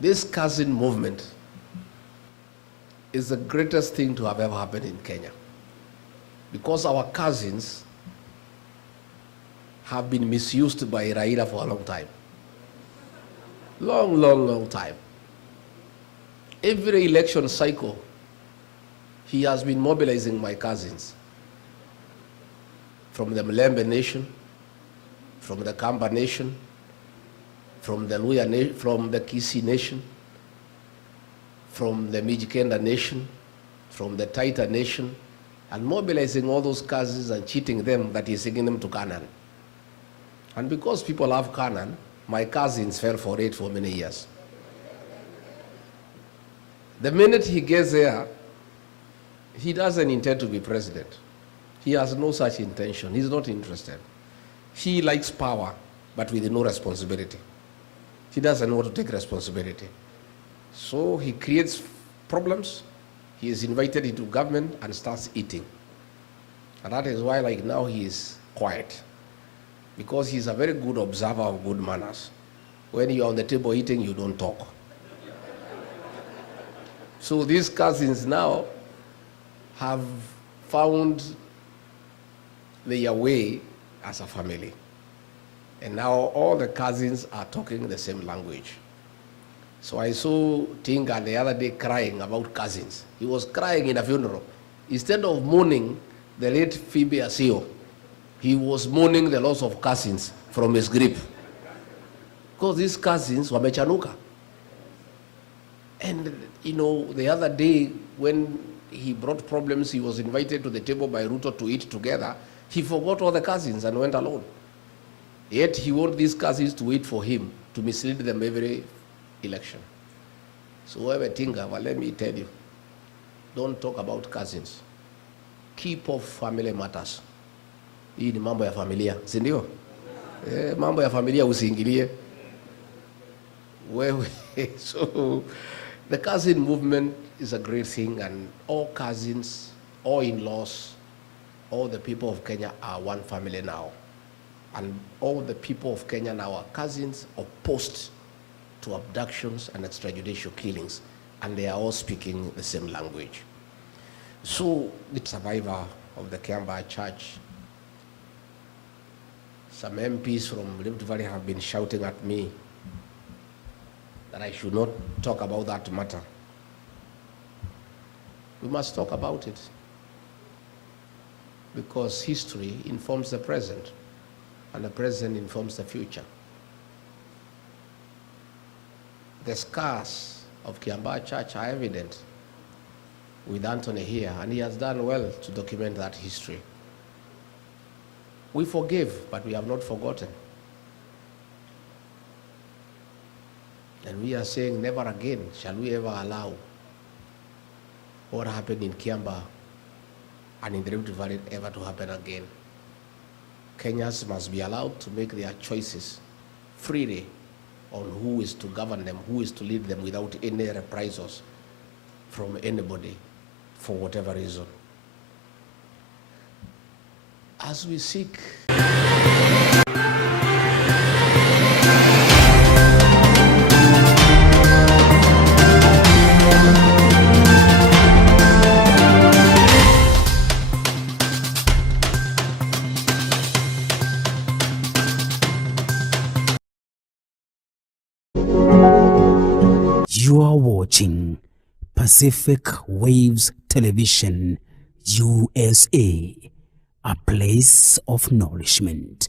This cousin movement is the greatest thing to have ever happened in Kenya, because our cousins have been misused by Raila for a long time. Long time. Every election cycle, he has been mobilizing my cousins from the Mlembe nation, from the Kamba nation, from the Luya nation, from the Kisii nation, from the Mijikenda nation, from the Taita nation, and mobilizing all those cousins and cheating them that he's taking them to Canaan. And because people love Canaan, my cousins fell for it for many years. The minute he gets there, he doesn't intend to be president. He has no such intention. He's not interested. He likes power, but with no responsibility. He doesn't want to take responsibility. So he creates problems. He is invited into government and starts eating. And that is why, like now, he is quiet, because he's a very good observer of good manners. When you're on the table eating, you don't talk. So these cousins now have found their way as a family. And now all the cousins are talking the same language. So I saw Tinga the other day crying about cousins. He was crying in a funeral. Instead of mourning the late Phoebe Asio, he was mourning the loss of cousins from his grip. Because these cousins were mechanuka. And you know, the other day when he brought problems, he was invited to the table by Ruto to eat together. He forgot all the cousins and went alone. Yet he wants these cousins to wait for him to mislead them every election. So wewe Tinga, well, let me tell you, don't talk about cousins. Keep off family matters. Hii ni mambo ya familia, si ndio? Mambo ya familia usiingilie. Wewe, so the cousin movement is a great thing, and all cousins, all in-laws, all the people of Kenya are one family now. And all the people of Kenya now are cousins opposed to abductions and extrajudicial killings, and they are all speaking the same language. So the survivor of the Kiambaa Church, some MPs from Rift Valley have been shouting at me that I should not talk about that matter. We must talk about it, because history informs the present, and the present informs the future. The scars of Kiambaa Church are evident with Anthony here, and he has done well to document that history. We forgive, but we have not forgotten. And we are saying never again shall we ever allow what happened in Kiambaa and in the Rift Valley ever to happen again. Kenyans must be allowed to make their choices freely on who is to govern them, who is to lead them, without any reprisals from anybody for whatever reason. As we seek You are watching Pacific Waves Television, USA, a place of nourishment.